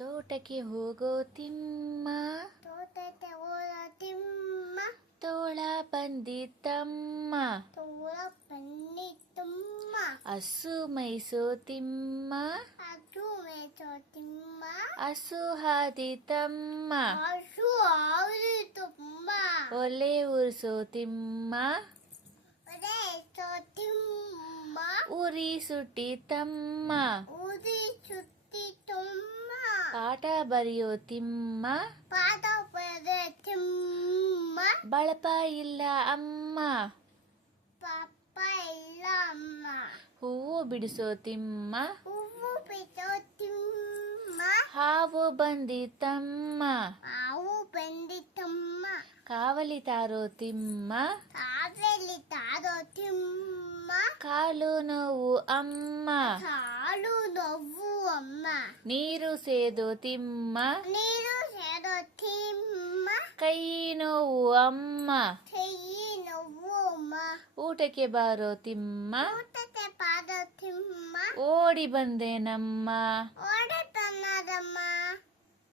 ತೋಟಕ್ಕೆ ಹೋಗೋ ತಿಮ್ಮ, ತೋಟಕ್ಕೆ ಹೋಗೋ ತಿಮ್ಮ, ತೋಳ ಬಂದಿತಮ್ಮ, ತೋಳ ಬಂದಿತಮ್ಮ, ಹಸು ಮೈಸೋ ತಿಮ್ಮ, ಹಸು ಮೇಯ್ಸೋ ತಿಮ್ಮ, ಹಸು ಹಾದಿತಮ್ಮ, ಹಸು ಹಾದಿತಮ್ಮ, ಒಲೆ ಉರ್ಸೋ ತಿಮ್ಮ, ಒಲೆ ಎತ್ತೋ ತಿಮ್ಮ, ಉರಿ ಸುಟ್ಟಿತಮ್ಮ, ಉರಿ ಸುತ್ತಿತಮ್ಮ, ಪಾಠ ಬರೆಯೋ ತಿಮ್ಮ, ಪಾದ ಬರೆದ ತಿಮ್ಮ, ಬಳಪ ಇಲ್ಲ ಅಮ್ಮ, ಪಾಪ ಇಲ್ಲ ಅಮ್ಮ, ಹೂವು ಬಿಡಿಸೋ ತಿಮ್ಮ, ಹೂವು ಬಿಡೋ ತಿಮ್ಮ, ಹಾವು ಬಂದಿತಮ್ಮ, ಹಾವು ಬಂದಿತಮ್ಮ, ಕಾವಲಿ ತಾರೋ ತಿಮ್ಮ, ಕಾವೇಲಿ ತಾರೋ ತಿಮ್ಮ, ಕಾಲು ನೋವು ಅಮ್ಮ, ಕಾಲು ನೋವು ಅಮ್ಮ, ನೀರು ಸೇದೋ ತಿಮ್ಮ, ನೀರು ಸೇದೋ ತಿಮ್ಮ, ಕೈ ನೋವು ಅಮ್ಮ, ಕೈ ನೋವು ಅಮ್ಮ, ಊಟಕ್ಕೆ ಬಾರೋ ತಿಮ್ಮ, ಊಟಕ್ಕೆ ಪಾದ ತಿಮ್ಮ, ಓಡಿ ಬಂದೆ ನಮ್ಮ.